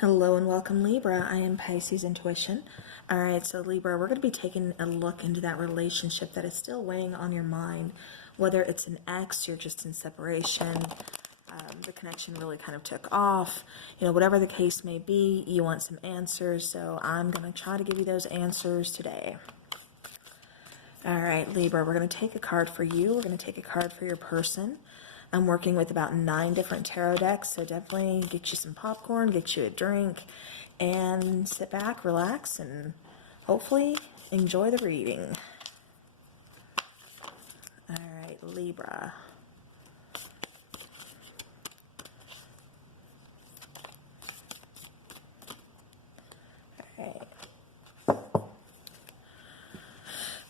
Hello and welcome, Libra. I am Pisces Intuition. All right, so Libra, we're going to be taking a look into that relationship that is still weighing on your mind, whether it's an ex, you're just in separation, the connection really kind of took off, whatever the case may be, you want some answers, so I'm going to try to give you those answers today. All right, Libra, we're going to take a card for you. We're going to take a card for your person. I'm working with about 9 different tarot decks, so definitely get you some popcorn, get you a drink, and sit back, relax, and hopefully enjoy the reading. All right, Libra.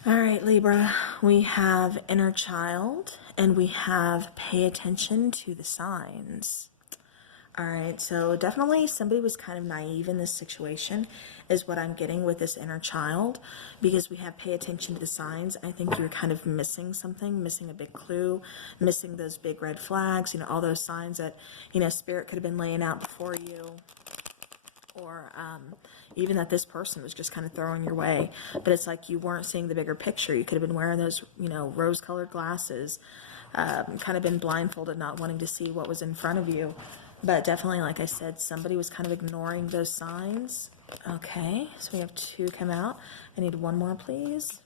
All right, Libra, we have inner child and we have pay attention to the signs. All right, so definitely somebody was kind of naive in this situation is what I'm getting with this inner child, because we have pay attention to the signs. I think you're kind of missing something, missing a big clue, missing those big red flags, all those signs that, Spirit could have been laying out before you. Or even that this person was just kind of throwing your way. But it's like you weren't seeing the bigger picture. You could have been wearing those, rose-colored glasses, kind of been blindfolded, not wanting to see what was in front of you. But definitely, like I said, somebody was kind of ignoring those signs. Okay, so we have 2 come out. I need 1 more, please.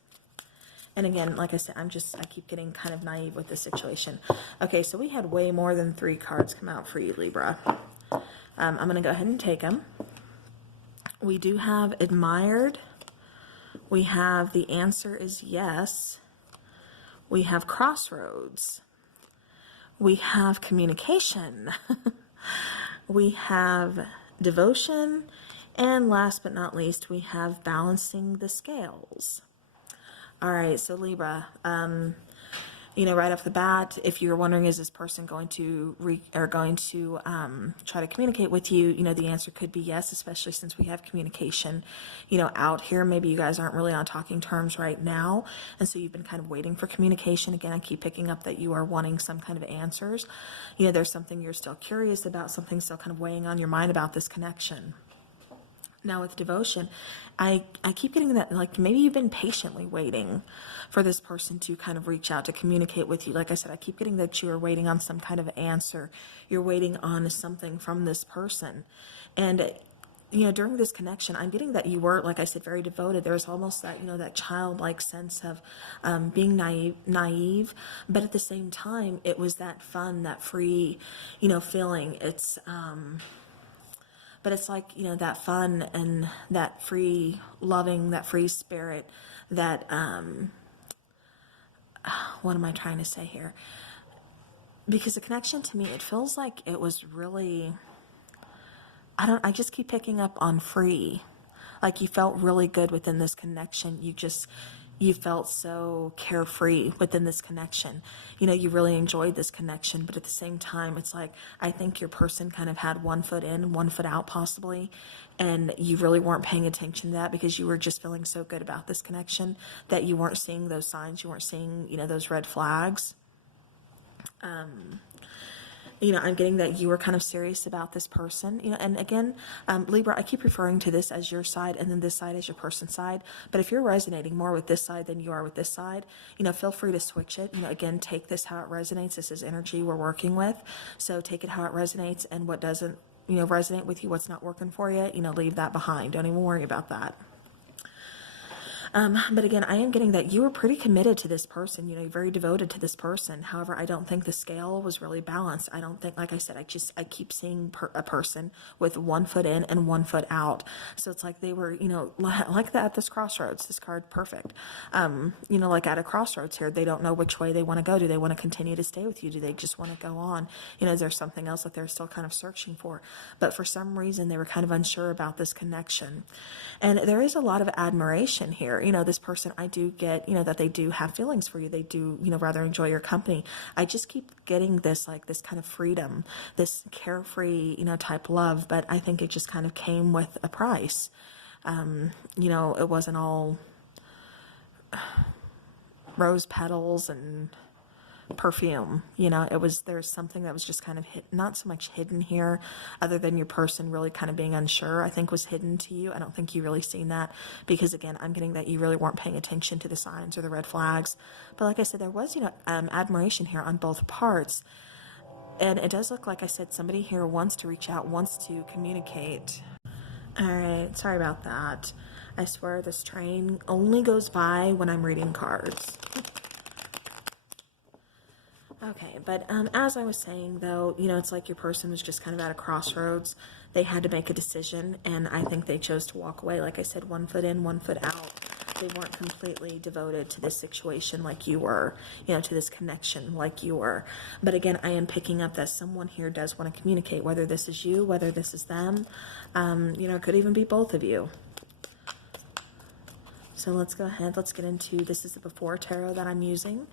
And again, like I said, I keep getting kind of naive with this situation. Okay, so we had way more than 3 cards come out for you, Libra. I'm going to go ahead and take them. We do have admired. We have the answer is yes. We have crossroads. We have communication. We have devotion. And last but not least, we have balancing the scales. All right, so Libra, right off the bat, if you're wondering, is this person going to try to communicate with you, the answer could be yes, especially since we have communication, out here. Maybe you guys aren't really on talking terms right now, and so you've been kind of waiting for communication. Again, I keep picking up that you are wanting some kind of answers. There's something you're still curious about, something still kind of weighing on your mind about this connection. Now with devotion, I keep getting that, like, maybe you've been patiently waiting for this person to kind of reach out to communicate with you. Like I said, I keep getting that you are waiting on some kind of answer. You're waiting on something from this person. And, during this connection, I'm getting that you were, like I said, very devoted. There was almost that, that childlike sense of being naive. But at the same time, it was that fun, that free, feeling. It's... But it's like, that fun and that free loving, that free spirit, that, what am I trying to say here? Because the connection to me, it feels like it was really, I just keep picking up on free. Like you felt really good within this connection. You felt so carefree within this connection. You really enjoyed this connection, but at the same time, it's like, I think your person kind of had 1 foot in, 1 foot out possibly, and you really weren't paying attention to that because you were just feeling so good about this connection that you weren't seeing those signs, you weren't seeing, those red flags. I'm getting that you were kind of serious about this person, and again, Libra, I keep referring to this as your side and then this side as your person's side. But if you're resonating more with this side than you are with this side, feel free to switch it. Again, take this how it resonates. This is energy we're working with. So take it how it resonates, and what doesn't, resonate with you, what's not working for you, leave that behind. Don't even worry about that. But again, I am getting that you were pretty committed to this person, very devoted to this person. However, I don't think the scale was really balanced. I don't think, like I said, I keep seeing a person with 1 foot in and 1 foot out. So it's like they were, like that at this crossroads, this card, perfect. Like at a crossroads here, they don't know which way they want to go. Do they want to continue to stay with you? Do they just want to go on? Is there something else that they're still kind of searching for? But for some reason, they were kind of unsure about this connection. And there is a lot of admiration here. This person, I do get, that they do have feelings for you. They do, rather enjoy your company. I just keep getting this, like, this kind of freedom, this carefree, type love. But I think it just kind of came with a price. It wasn't all rose petals and perfume. There's something that was just kind of not so much hidden here, other than your person really kind of being unsure, I think was hidden to you. I don't think you really seen that, because again, I'm getting that you really weren't paying attention to the signs or the red flags. But like I said, there was, admiration here on both parts. And it does look like, I said, somebody here wants to reach out, wants to communicate. All right, sorry about that. I swear this train only goes by when I'm reading cards. Okay, but as I was saying, though, it's like your person was just kind of at a crossroads. They had to make a decision, and I think they chose to walk away. Like I said, 1 foot in, 1 foot out. They weren't completely devoted to this situation like you were, to this connection like you were. But again, I am picking up that someone here does want to communicate, whether this is you, whether this is them. It could even be both of you. So let's go ahead, let's get into, this is the before tarot that I'm using.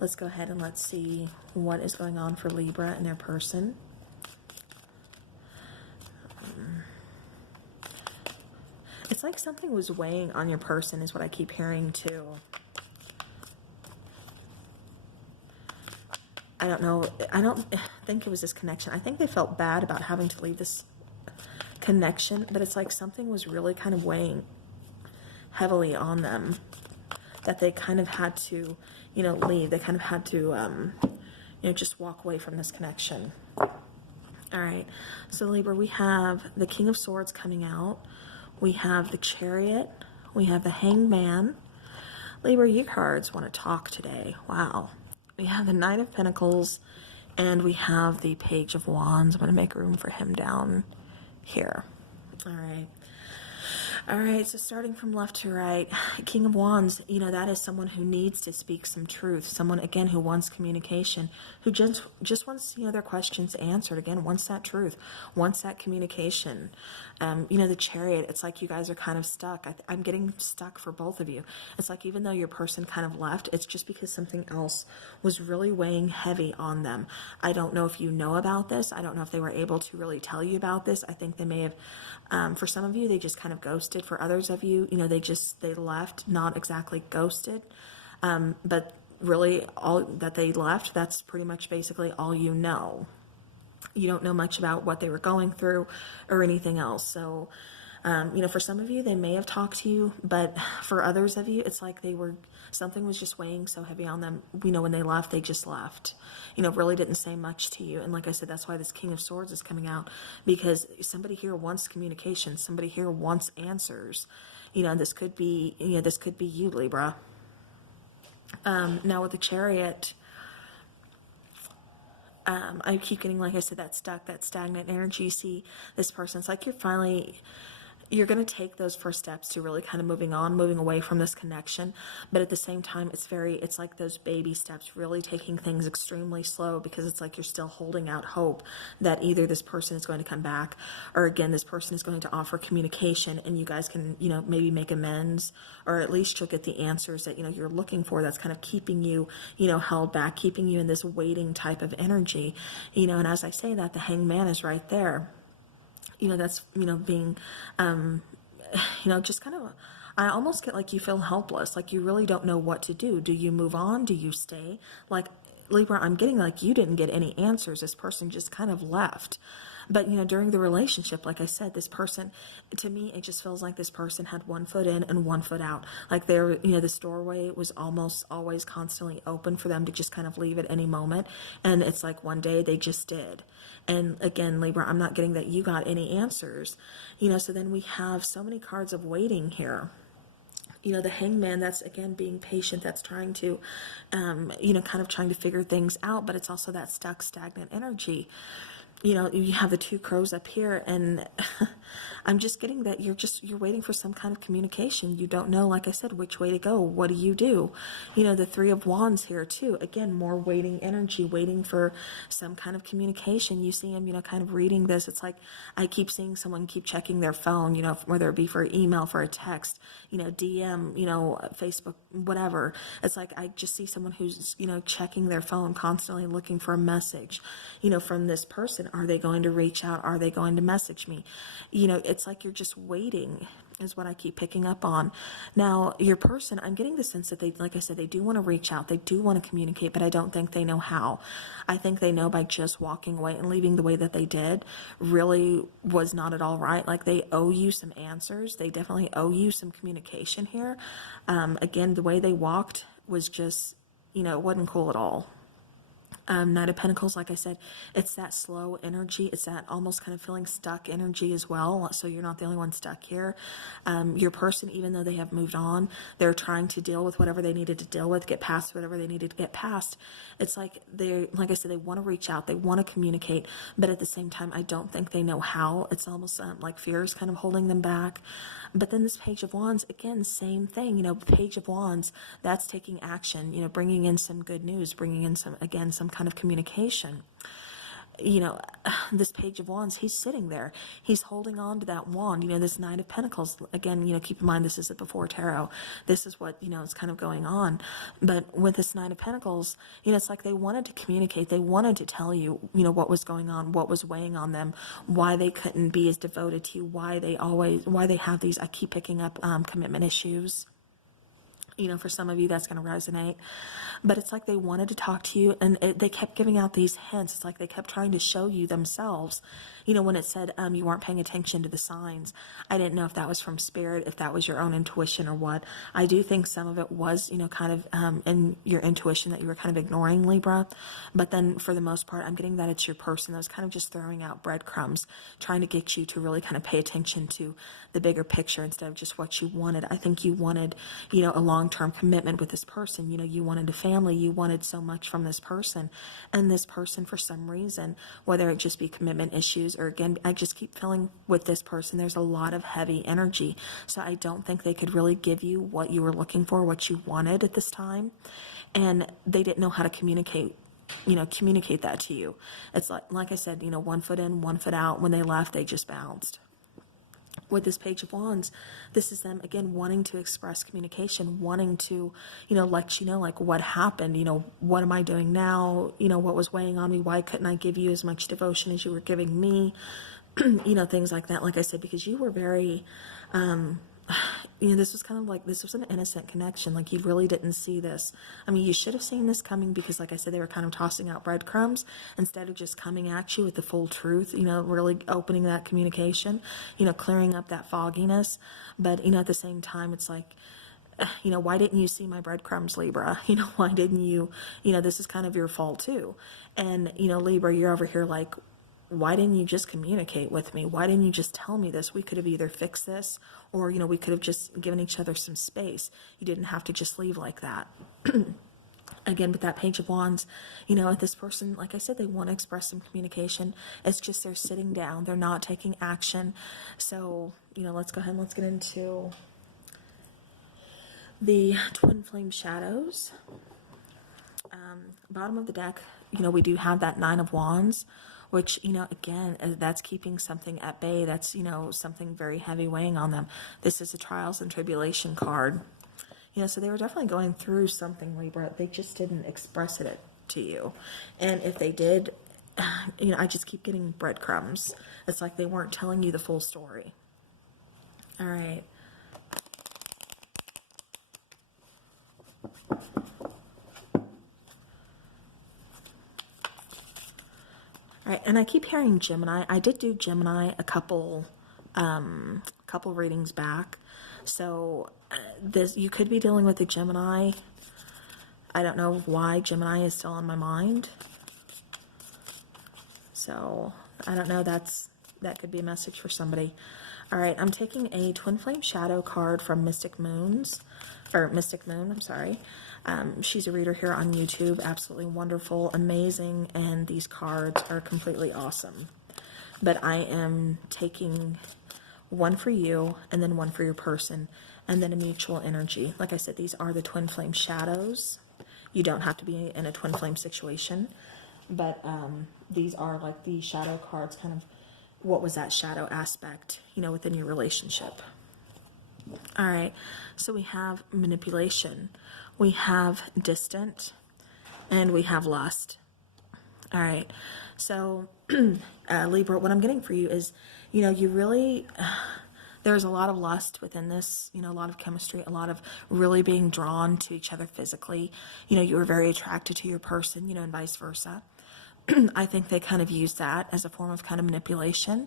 Let's go ahead and let's see what is going on for Libra and their person. It's like something was weighing on your person is what I keep hearing too. I don't know. I don't think it was this connection. I think they felt bad about having to leave this connection, but it's like something was really kind of weighing heavily on them, that they kind of had to, leave. They kind of had to, just walk away from this connection. All right. So Libra, we have the King of Swords coming out. We have the Chariot. We have the Hanged Man. Libra, you cards want to talk today. Wow. We have the Knight of Pentacles, and we have the Page of Wands. I'm going to make room for him down here. All right. All right, so starting from left to right, King of Wands, that is someone who needs to speak some truth. Someone, again, who wants communication, who just wants, their questions answered. Again, wants that truth, wants that communication. The Chariot, it's like you guys are kind of stuck. I'm getting stuck for both of you. It's like even though your person kind of left, it's just because something else was really weighing heavy on them. I don't know if you know about this. I don't know if they were able to really tell you about this. I think they may have, for some of you, they just kind of ghosted. For others of you, they left, not exactly ghosted, but really all that they left, that's pretty much basically all you know. You don't know much about what they were going through or anything else. So, for some of you, they may have talked to you, but for others of you, it's like something was just weighing so heavy on them. When they left, they just left. Really didn't say much to you. And like I said, that's why this King of Swords is coming out, because somebody here wants communication. Somebody here wants answers. This could be, you, Libra. Now with the Chariot, I keep getting, like I said, that stagnant energy. You see this person, it's like you're going to take those first steps to really kind of moving away from this connection. But at the same time, it's like those baby steps, really taking things extremely slow, because it's like you're still holding out hope that either this person is going to come back, or again, this person is going to offer communication, and you guys can, maybe make amends, or at least you'll get the answers that, you're looking for, that's kind of keeping you, held back, keeping you in this waiting type of energy. And as I say that, the Hanged Man is right there. That's, being, just kind of, I almost get like you feel helpless, like you really don't know what to do. Do you move on? Do you stay? Like, Libra, I'm getting like you didn't get any answers. This person just kind of left. But, during the relationship, like I said, this person, to me, it just feels like this person had 1 foot in and 1 foot out. Like this doorway was almost always constantly open for them to just kind of leave at any moment. And it's like one day they just did. And again, Libra, I'm not getting that you got any answers. So then we have so many cards of waiting here. The Hanged Man, that's again being patient, that's trying to, kind of trying to figure things out, but it's also that stuck, stagnant energy. You have the 2 crows up here, and I'm just getting that you're waiting for some kind of communication. You don't know, like I said, which way to go. What do you do? The 3 of Wands here too. Again, more waiting energy, waiting for some kind of communication. You see him, kind of reading this. It's like I keep seeing someone keep checking their phone, whether it be for email, for a text, DM, Facebook, whatever. It's like I just see someone who's, checking their phone constantly, looking for a message, from this person. Are they going to reach out? Are they going to message me? it's like you're just waiting is what I keep picking up on. Now, your person, I'm getting the sense that they, like I said, they do want to reach out. They do want to communicate, but I don't think they know how. I think they know by just walking away and leaving the way that they did really was not at all right. Like, they owe you some answers. They definitely owe you some communication here. Again, the way they walked was just, it wasn't cool at all. Knight of Pentacles, like I said, it's that slow energy. It's that almost kind of feeling stuck energy as well. So you're not the only one stuck here. Your person, even though they have moved on, they're trying to deal with whatever they needed to deal with, get past whatever they needed to get past. It's like like I said, they want to reach out, they want to communicate, but at the same time, I don't think they know how. It's almost like fear is kind of holding them back. But then this Page of Wands, again, same thing. Page of Wands, that's taking action. Bringing in some good news, bringing in some kind of communication. This Page of Wands, he's sitting there. He's holding on to that wand. This Knight of Pentacles, again, keep in mind this is before tarot. This is what, is kind of going on. But with this Knight of Pentacles, it's like they wanted to communicate. They wanted to tell you, what was going on, what was weighing on them, why they couldn't be as devoted to you, why they have these, I keep picking up commitment issues. For some of you that's going to resonate, but it's like they wanted to talk to you, and they kept giving out these hints. It's like they kept trying to show you themselves. When it said you weren't paying attention to the signs, I didn't know if that was from spirit, if that was your own intuition or what. I do think some of it was, kind of in your intuition that you were kind of ignoring, Libra. But then for the most part, I'm getting that it's your person that was kind of just throwing out breadcrumbs, trying to get you to really kind of pay attention to the bigger picture instead of just what you wanted. I think you wanted, a long-term commitment with this person. You wanted a family. You wanted so much from this person. And this person, for some reason, whether it just be commitment issues or, again, I just keep feeling with this person, there's a lot of heavy energy. So I don't think they could really give you what you were looking for, what you wanted at this time. And they didn't know how to communicate that to you. It's like I said, 1 foot in, 1 foot out. When they left, they just bounced. With this Page of Wands, this is them, again, wanting to express communication, wanting to, let you know, like, what happened, what am I doing now, what was weighing on me, why couldn't I give you as much devotion as you were giving me, things like that. Like I said, because you were very, this was kind of like, this was an innocent connection. Like, you really didn't see this. I mean, you should have seen this coming because, like I said, they were kind of tossing out breadcrumbs instead of just coming at you with the full truth, really opening that communication, clearing up that fogginess. But, at the same time, it's like, why didn't you see my breadcrumbs, Libra? Why didn't you, this is kind of your fault too. And, Libra, you're over here like, why didn't you just communicate with me? Why didn't you just tell me this? We could have either fixed this or, we could have just given each other some space. You didn't have to just leave like that. Again, with that Page of Wands, this person, like I said, they want to express some communication. It's just they're sitting down. They're not taking action. So, let's go ahead and let's get into the twin flame shadows. Bottom of the deck, we do have that 9 of Wands, which, again, that's keeping something at bay. That's, something very heavy weighing on them. This is a trials and tribulation card. So they were definitely going through something, Libra. They just didn't express it to you. And if they did, I just keep getting breadcrumbs. It's like they weren't telling you the full story. All right. All right, and I keep hearing Gemini. I did do Gemini a couple readings back. So this, you could be dealing with a Gemini. I don't know why Gemini is still on my mind. So I don't know. That could be a message for somebody. All right, I'm taking a twin flame shadow card from Mystic Moon. I'm sorry. She's a reader here on YouTube. Absolutely wonderful, amazing, and these cards are completely awesome. But I am taking one for you, and then one for your person, and then a mutual energy. Like I said, these are the twin flame shadows. You don't have to be in a twin flame situation, but these are like the shadow cards, kind of what was that shadow aspect, within your relationship. All right, so we have manipulation, we have distant, and we have lust. All right, so Libra, what I'm getting for you is, you really, there's a lot of lust within this, a lot of chemistry, a lot of really being drawn to each other physically. You were very attracted to your person, and vice versa. I think they kind of use that as a form of kind of manipulation.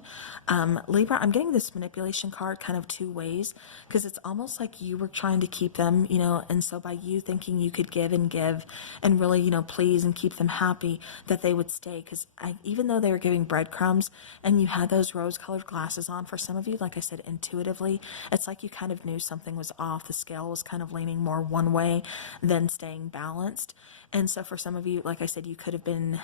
Libra, I'm getting this manipulation card kind of two ways, because it's almost like you were trying to keep them, and so by you thinking you could give and really, please and keep them happy, that they would stay. Because even though they were giving breadcrumbs and you had those rose-colored glasses on, for some of you, like I said, intuitively, it's like you kind of knew something was off. The scale was kind of leaning more one way than staying balanced. And so for some of you, like I said, you could have been,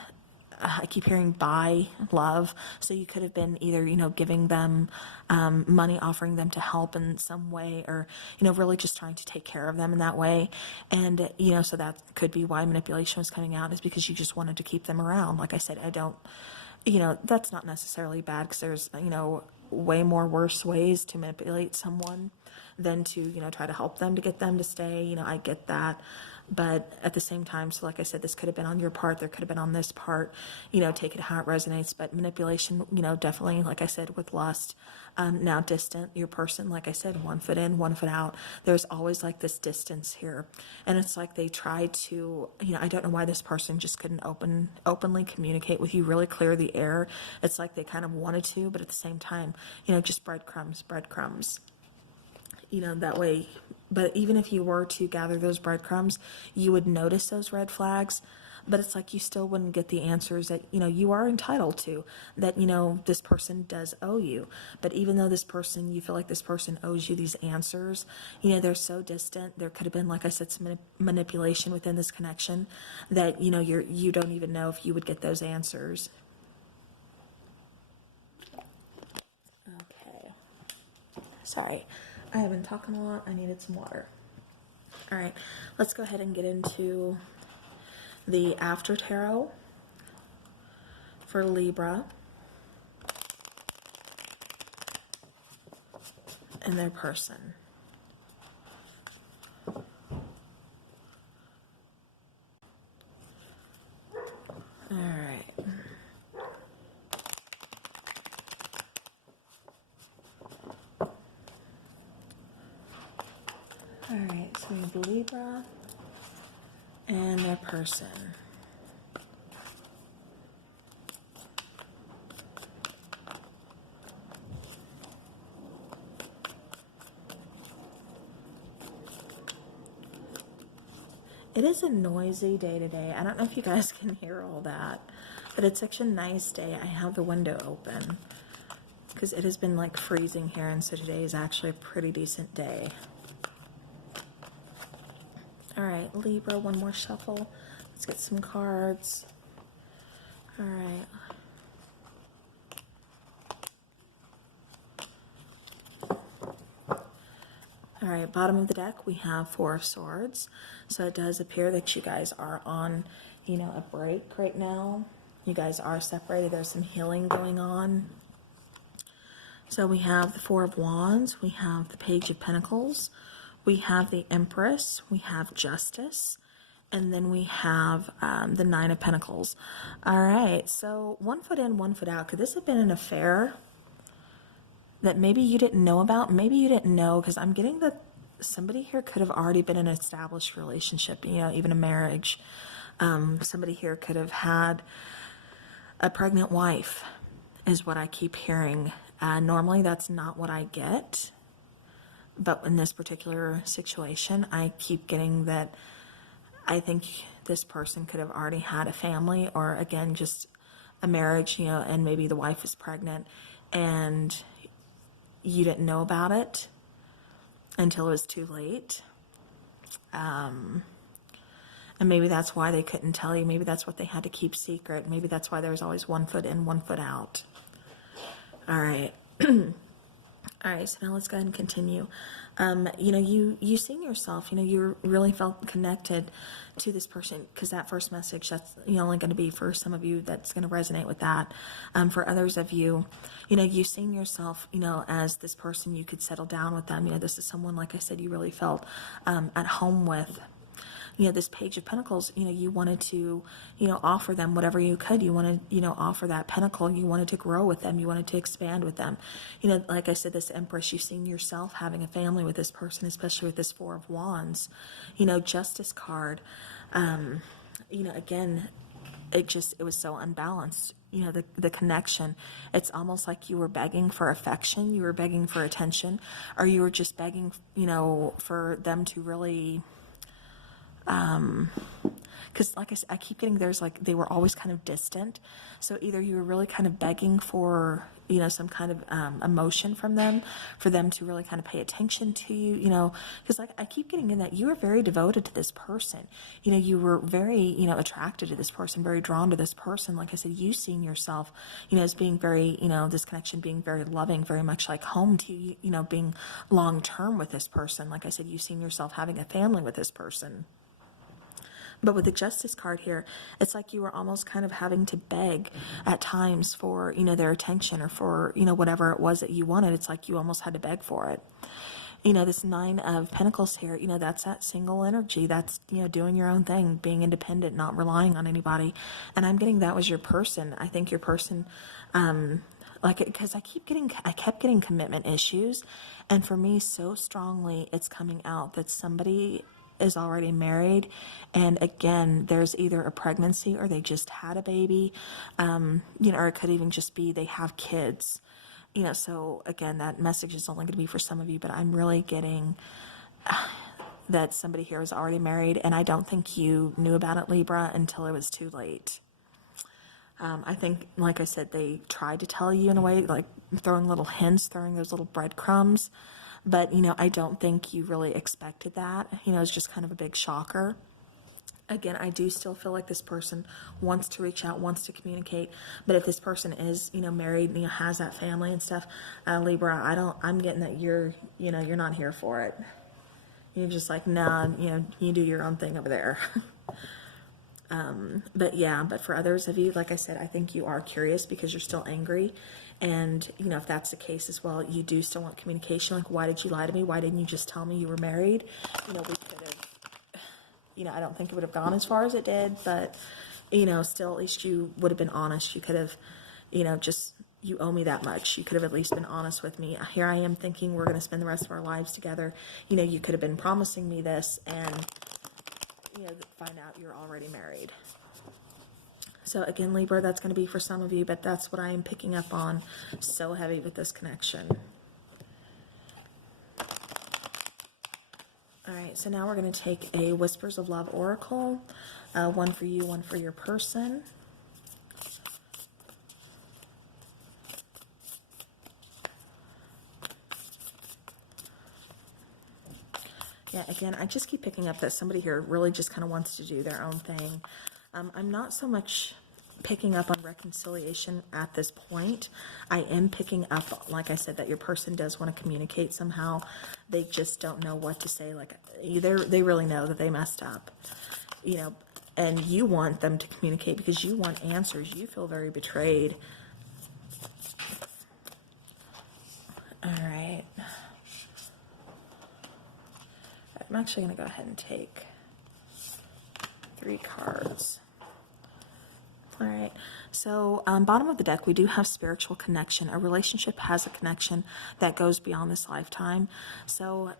I keep hearing buy love. So you could have been either, giving them money, offering them to help in some way, or, really just trying to take care of them in that way. And, so that could be why manipulation was coming out, is because you just wanted to keep them around. Like I said, I don't, that's not necessarily bad, because there's, way more worse ways to manipulate someone than to, try to help them to get them to stay. I get that. But at the same time, so like I said, this could have been on your part, there could have been on this part, take it how it resonates. But manipulation, definitely, like I said, with lust, now distant, your person, like I said, 1 foot in, 1 foot out. There's always like this distance here. And it's like they try to, I don't know why this person just couldn't openly communicate with you, really clear the air. It's like they kind of wanted to, but at the same time, just breadcrumbs. That way. But even if you were to gather those breadcrumbs, you would notice those red flags. But it's like you still wouldn't get the answers that, you are entitled to, that, this person does owe you. But even though this person, you feel like this person owes you these answers, they're so distant. There could have been, like I said, some manipulation within this connection that, you don't even know if you would get those answers. Okay. Sorry. I have been talking a lot. I needed some water. All right, let's go ahead and get into the after tarot for Libra and their person. All right. Alright, so we have Libra and their person. It is a noisy day today. I don't know if you guys can hear all that, but it's such a nice day. I have the window open because it has been like freezing here, and so today is actually a pretty decent day. All right, Libra, one more shuffle. Let's get some cards. All right. All right, bottom of the deck, we have 4 of Swords. So it does appear that you guys are on, a break right now. You guys are separated. There's some healing going on. So we have the 4 of Wands. We have the Page of Pentacles. We have the Empress, we have Justice, and then we have the 9 of Pentacles. All right, so 1 foot in, 1 foot out. Could this have been an affair that maybe you didn't know about? Maybe you didn't know, because I'm getting that somebody here could have already been in an established relationship, even a marriage. Somebody here could have had a pregnant wife, is what I keep hearing. Normally, that's not what I get. But in this particular situation, I keep getting that I think this person could have already had a family, or again, just a marriage, and maybe the wife is pregnant and you didn't know about it until it was too late. And maybe that's why they couldn't tell you. Maybe that's what they had to keep secret. Maybe that's why there was always 1 foot in, 1 foot out. All right. All right, so now let's go ahead and continue. You seen yourself, you really felt connected to this person, because that first message, that's only going to be for some of you, that's going to resonate with that. For others of you, you seen yourself, as this person, you could settle down with them. This is someone, like I said, you really felt at home with. this Page of Pentacles, you wanted to, offer them whatever you could. You wanted, offer that pinnacle. You wanted to grow with them. You wanted to expand with them. Like I said, this Empress, you've seen yourself having a family with this person, especially with this Four of Wands, Justice card. Again, it was so unbalanced. The connection, it's almost like you were begging for affection, you were begging for attention, or you were just begging, for them to really, because like I said, I keep getting they were always kind of distant. So either you were really kind of begging for, some kind of emotion from them, for them to really kind of pay attention to you, because I keep getting in that you were very devoted to this person. You were very, attracted to this person, very drawn to this person. Like I said, you seen yourself, as being very, this connection being very loving, very much like home to you, being long term with this person. Like I said, you've seen yourself having a family with this person. But with the Justice card here, it's like you were almost kind of having to beg at times for, their attention, or for, whatever it was that you wanted. It's like you almost had to beg for it. This Nine of Pentacles here, that's that single energy. That's, doing your own thing, being independent, not relying on anybody. And I'm getting that was your person. I think your person, because I kept getting commitment issues. And for me, so strongly, it's coming out that somebody is already married, and again, there's either a pregnancy or they just had a baby, or it could even just be they have kids, so again, that message is only going to be for some of you, but I'm really getting that somebody here is already married, and I don't think you knew about it, Libra, until it was too late. I think, like I said, they tried to tell you in a way, like throwing little hints, throwing those little breadcrumbs. But, I don't think you really expected that. It's just kind of a big shocker. Again, I do still feel like this person wants to reach out, wants to communicate. But if this person is, married, has that family and stuff, Libra, I'm getting that you're not here for it. You're just like, nah, you do your own thing over there. But for others of you, like I said, I think you are curious because you're still angry. And, if that's the case as well, you do still want communication. Like, why did you lie to me? Why didn't you just tell me you were married? We could have, I don't think it would have gone as far as it did, but, still at least you would have been honest. You could have, you owe me that much. You could have at least been honest with me. Here I am thinking we're going to spend the rest of our lives together. You could have been promising me this, and, find out you're already married. So again, Libra, that's going to be for some of you, but that's what I am picking up on so heavy with this connection. All right, so now we're going to take a Whispers of Love Oracle, one for you, one for your person. Yeah, again, I just keep picking up that somebody here really just kind of wants to do their own thing. I'm not so much picking up on reconciliation at this point. I am picking up, like I said, that your person does want to communicate somehow. They just don't know what to say. Like, they really know that they messed up, and you want them to communicate because you want answers. You feel very betrayed. All right. I'm actually going to go ahead and take 3 cards. All right, so bottom of the deck, we do have spiritual connection. A relationship has a connection that goes beyond this lifetime. So,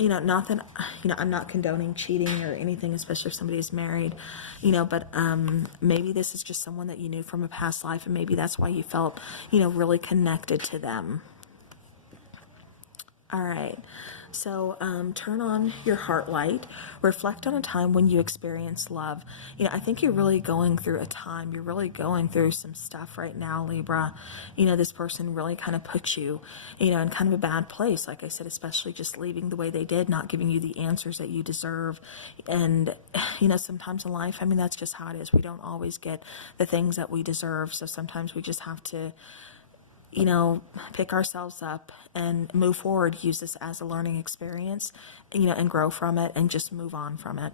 not that, I'm not condoning cheating or anything, especially if somebody is married, but maybe this is just someone that you knew from a past life, and maybe that's why you felt, really connected to them. All right, so turn on your heart light. Reflect on a time when you experienced love. I think you're really going through a time. You're really going through some stuff right now, Libra. This person really kind of put you, in kind of a bad place. Like I said, especially just leaving the way they did, not giving you the answers that you deserve. And, sometimes in life, that's just how it is. We don't always get the things that we deserve. So sometimes we just have to, pick ourselves up and move forward, use this as a learning experience, and grow from it and just move on from it.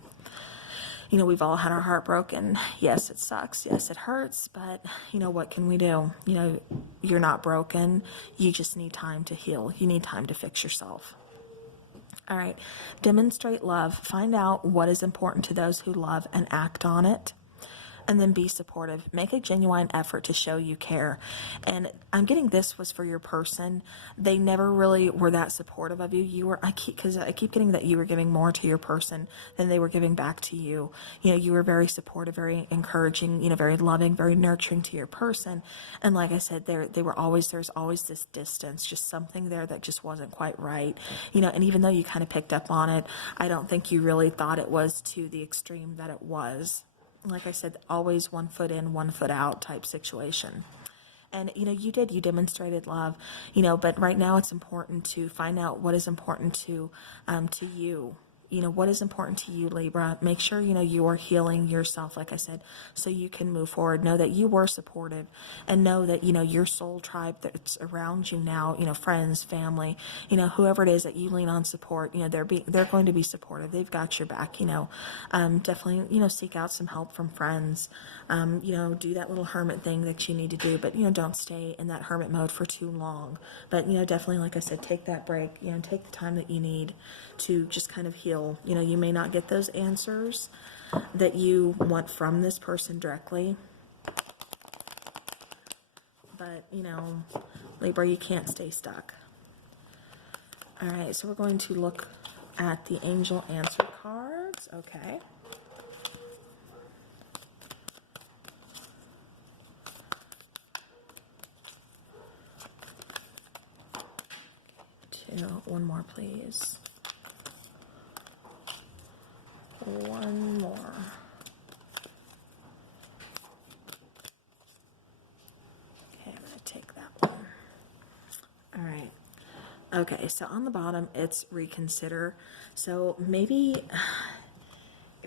We've all had our heart broken. Yes, it sucks. Yes, it hurts, but what can we do? You're not broken. You just need time to heal. You need time to fix yourself. All right. Demonstrate love. Find out what is important to those who love and act on it. And then be supportive. Make a genuine effort to show you care. And I'm getting this was for your person. They never really were that supportive of you. I keep getting that you were giving more to your person than they were giving back to you. You know, you were very supportive, very encouraging, you know, very loving, very nurturing to your person. And like I said, there's always this distance, just something there that just wasn't quite right. You know, and even though you kind of picked up on it, I don't think you really thought it was to the extreme that it was. Like I said, always 1 foot in, 1 foot out type situation. And, you know, you demonstrated love, you know, but right now it's important to find out what is important to you. You know, what is important to you, Libra. Make sure, you know, you are healing yourself, like I said, so you can move forward. Know that you were supportive, and know that, you know, your soul tribe that's around you now, you know, friends, family, you know, whoever it is that you lean on support, you know, they're going to be supportive. They've got your back, you know. Definitely, you know, seek out some help from friends. You know, do that little hermit thing that you need to do, but, you know, don't stay in that hermit mode for too long. But, you know, definitely, like I said, take that break, you know, take the time that you need to just kind of heal. You know, you may not get those answers that you want from this person directly, but, you know, Libra, you can't stay stuck. All right, so we're going to look at the angel answer cards. Okay. One more, please. One more. Okay, I'm going to take that one. All right. Okay, so on the bottom, it's reconsider. So maybe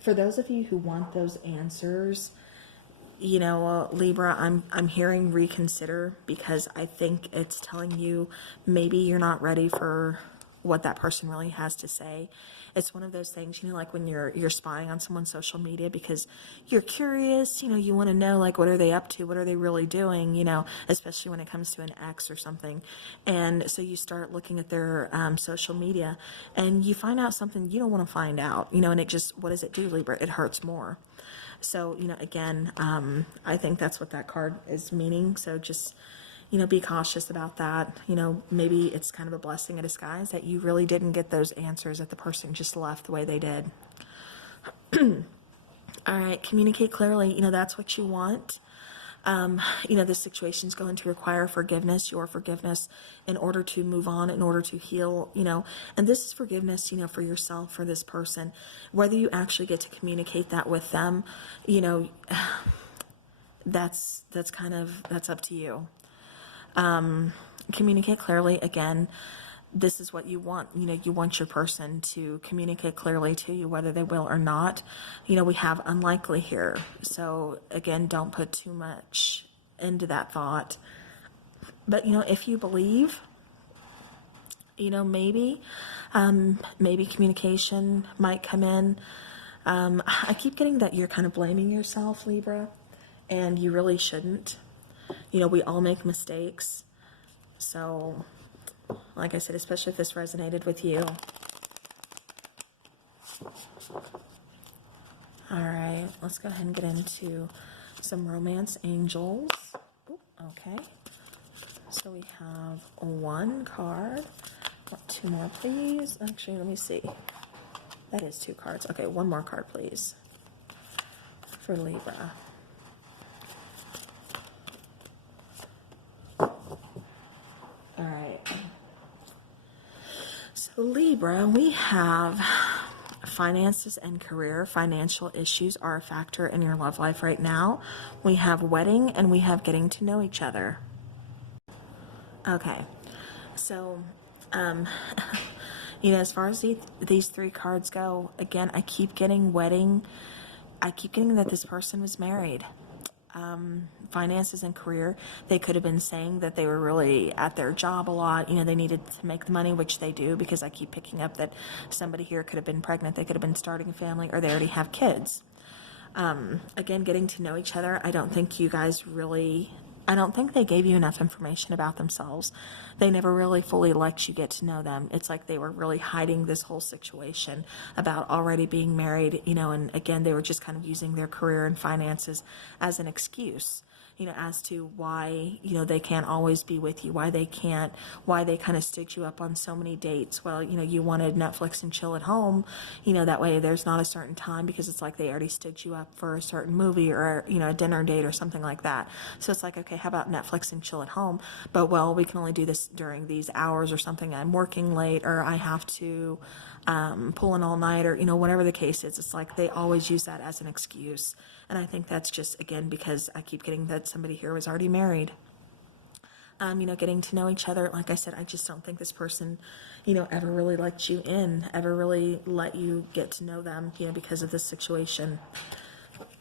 for those of you who want those answers, you know, Libra, I'm hearing reconsider, because I think it's telling you maybe you're not ready for what that person really has to say. It's one of those things, you know, like when you're spying on someone's social media because you're curious, you know, you want to know, like, what are they up to? What are they really doing? You know, especially when it comes to an ex or something. And so you start looking at their social media, and you find out something you don't want to find out, you know, and it just, what does it do, Libra? It hurts more. So, you know, again, I think that's what that card is meaning. So just, you know, be cautious about that. You know, maybe it's kind of a blessing in disguise that you really didn't get those answers, that the person just left the way they did. All right, communicate clearly. You know, that's what you want. You know, this situation is going to require forgiveness, your forgiveness, in order to move on, in order to heal, you know, and this is forgiveness, you know, for yourself, for this person, whether you actually get to communicate that with them, you know, that's up to you. Communicate clearly. Again, this is what you want. You know, you want your person to communicate clearly to you, whether they will or not. You know, we have unlikely here. So again, don't put too much into that thought. But, you know, if you believe, you know, maybe communication might come in. I keep getting that you're kind of blaming yourself, Libra, and you really shouldn't. You know, we all make mistakes. So, like I said, especially if this resonated with you. All right, let's go ahead and get into some romance angels. Ooh, okay. So we have one card. Want two more, please? Actually, let me see. That is two cards. Okay, one more card, please, for Libra. All right. So Libra, we have finances and career. Financial issues are a factor in your love life right now. We have wedding, and we have getting to know each other. Okay. So, you know, as far as these three cards go, again, I keep getting wedding. I keep getting that this person was married. Finances and career, they could have been saying that they were really at their job a lot. You know, they needed to make the money, which they do, because I keep picking up that somebody here could have been pregnant. They could have been starting a family, or they already have kids. Again, getting to know each other. I don't think you guys really I don't think they gave you enough information about themselves. They never really fully let you get to know them. It's like they were really hiding this whole situation about already being married, you know, and again, they were just kind of using their career and finances as an excuse, you know, as to why, you know, they can't always be with you, why they kind of stood you up on so many dates. Well, you know, you wanted Netflix and chill at home, you know, that way there's not a certain time, because it's like they already stood you up for a certain movie or, you know, a dinner date or something like that. So it's like, okay, how about Netflix and chill at home? But, well, we can only do this during these hours or something. I'm working late, or I have to pull an all-nighter, you know, whatever the case is. It's like they always use that as an excuse. And I think that's just, again, because I keep getting that somebody here was already married. You know, getting to know each other. Like I said, I just don't think this person, you know, ever really let you in, ever really let you get to know them, you know, because of this situation.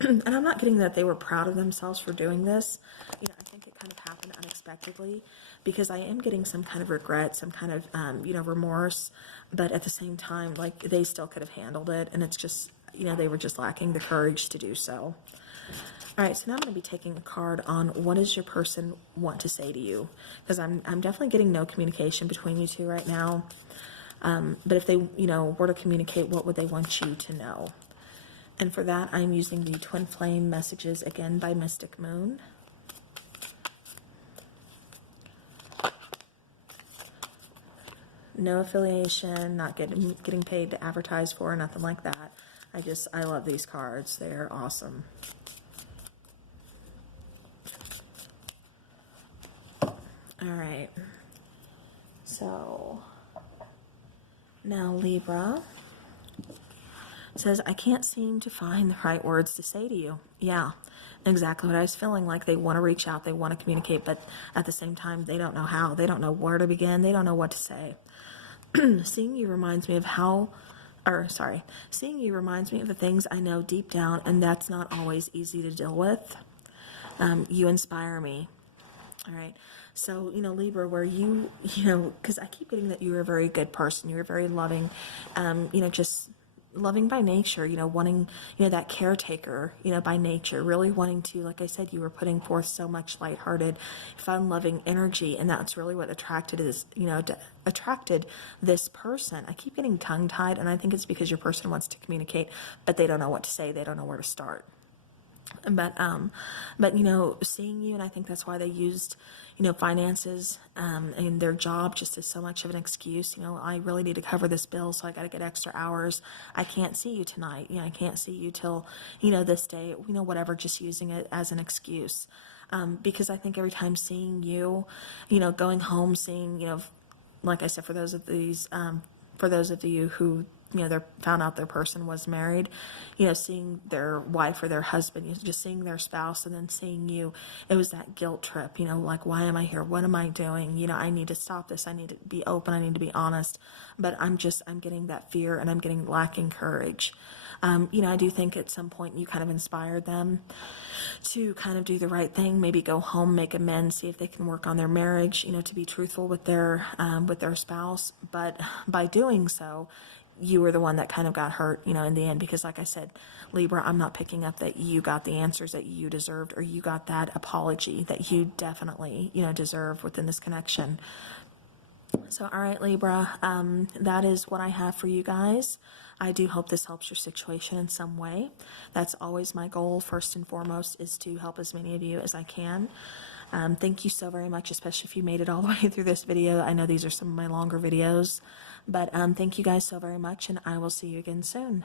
And I'm not getting that they were proud of themselves for doing this. You know, I think it kind of happened unexpectedly, because I am getting some kind of regret, some kind of, you know, remorse. But at the same time, like, they still could have handled it. And it's just, you know, they were just lacking the courage to do so. All right, so now I'm going to be taking a card on what does your person want to say to you, because I'm definitely getting no communication between you two right now. But if they, you know, were to communicate, what would they want you to know? And for that, I'm using the Twin Flame messages again by Mystic Moon. No affiliation, not getting paid to advertise for, nothing like that. I love these cards. They're awesome. All right. So now Libra says, I can't seem to find the right words to say to you. Yeah, exactly what I was feeling. Like, they want to reach out, they want to communicate, but at the same time, they don't know how. They don't know where to begin. They don't know what to say. Seeing you reminds me of seeing you reminds me of the things I know deep down, and that's not always easy to deal with. You inspire me. All right. So, you know, Libra, where you know, because I keep getting that you're a very good person. You're very loving, you know, just loving by nature, you know, wanting, you know, that caretaker, you know, by nature, really wanting to, like I said, you were putting forth so much lighthearted, fun-loving energy, and that's really what attracted this person. I keep getting tongue-tied, and I think it's because your person wants to communicate, but they don't know what to say. They don't know where to start. But you know, seeing you, and I think that's why they used, you know, finances and their job just as so much of an excuse. You know, I really need to cover this bill, so I got to get extra hours. I can't see you tonight. You know, I can't see you till, you know, this day. You know, whatever. Just using it as an excuse, because I think every time seeing you, you know, going home, seeing, you know, like I said, for those of you who, you know, they found out their person was married, you know, seeing their wife or their husband, you know, just seeing their spouse and then seeing you, it was that guilt trip, you know, like, why am I here? What am I doing? You know, I need to stop this. I need to be open. I need to be honest. But I'm getting that fear, and I'm getting lacking courage. You know, I do think at some point you kind of inspired them to kind of do the right thing, maybe go home, make amends, see if they can work on their marriage, you know, to be truthful with their spouse. But by doing so, you were the one that kind of got hurt, you know, in the end, because like I said, Libra, I'm not picking up that you got the answers that you deserved, or you got that apology that you definitely, you know, deserve within this connection. So, all right, Libra, that is what I have for you guys. I do hope this helps your situation in some way. That's always my goal, first and foremost, is to help as many of you as I can. Thank you so very much, especially if you made it all the way through this video. I know these are some of my longer videos, but thank you guys so very much, and I will see you again soon.